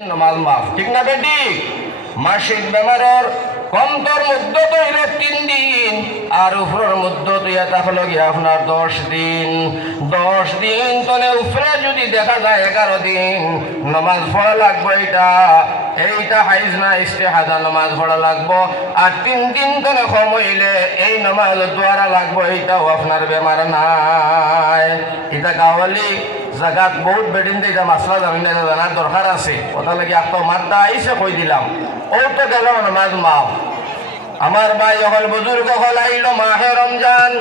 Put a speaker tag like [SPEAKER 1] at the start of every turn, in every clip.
[SPEAKER 1] নমাজ মাফ ঠিক না বেটি? মাসিক বেমারের কমতর মধ্য তো হইল তিন দিন, আর উপরের মধ্য তো এটা হলো গিয়ে আপনার দশ দিন। দশ দিন তলে উপরে যদি দেখা যায় এগারো দিন, নমাজ পড়া লাগবে এটা এইটা হাইজ না, ইস্তেহাদা নমাজ পড়া লাগবো। আর তিন দিন তলে কম হইলে এই নমাজ দ্বারা লাগবো, এইটাও আপনার বেমার নাই এটা গাওয়ালি জাগাত বহুত বেডিন এটা মাসলা জানি না জানার দরকার আছে। ওটা লাগি আত্ম মাদ্দা আইসে কই দিলাম। ও তো গেল নামাজ মাও আমার ভাই হল বুজুর্গ হল আইল মাহে রমজান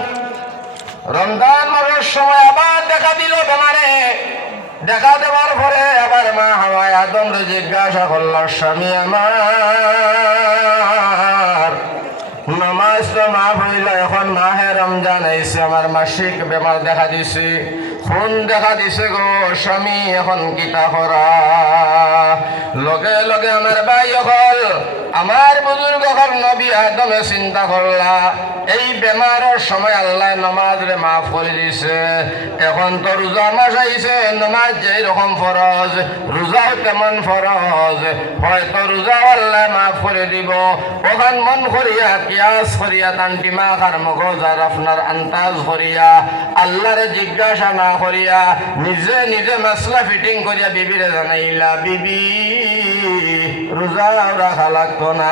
[SPEAKER 1] রমজান মাসের সময় আবার দেখা দিল বেমারে দেখা দেওয়ার পরে আবার মা হাওয়ায় আদম জিজ্ঞাসা করল স্বামী আমার নামাজ তো মা হইল, এখন মাহে রমজান আইসে আমার মাসিক বেমার দেখা দিছে। খুন দেখা দিছে গো, স্বামী এখন কিতা হরা লগে লগে আমার ভাই হল আমার বুজুর্গ নবী আদমে চিন্তা করলা, এই বেমারের সময় আল্লাহ নমাজ রে মাফ করে দিছে। এখন তো রোজা মাস আইছে নমাজ যেই রকম ফরজ রোজাও তেমন ফরজ হয়তো রোজা আল্লাহ মাফ করে দিব। ওখান মন করিয়া কিয়াস করিয়া তান দিমাগ আর মগজ আর আপনার আন্তাজ করিয়া আল্লাহরে জিজ্ঞাসা না করিয়া নিজে নিজে মশলা ফিটিং করিয়া বিবিরে জানাইলা, বিবি রোজা রাখা লাগতো না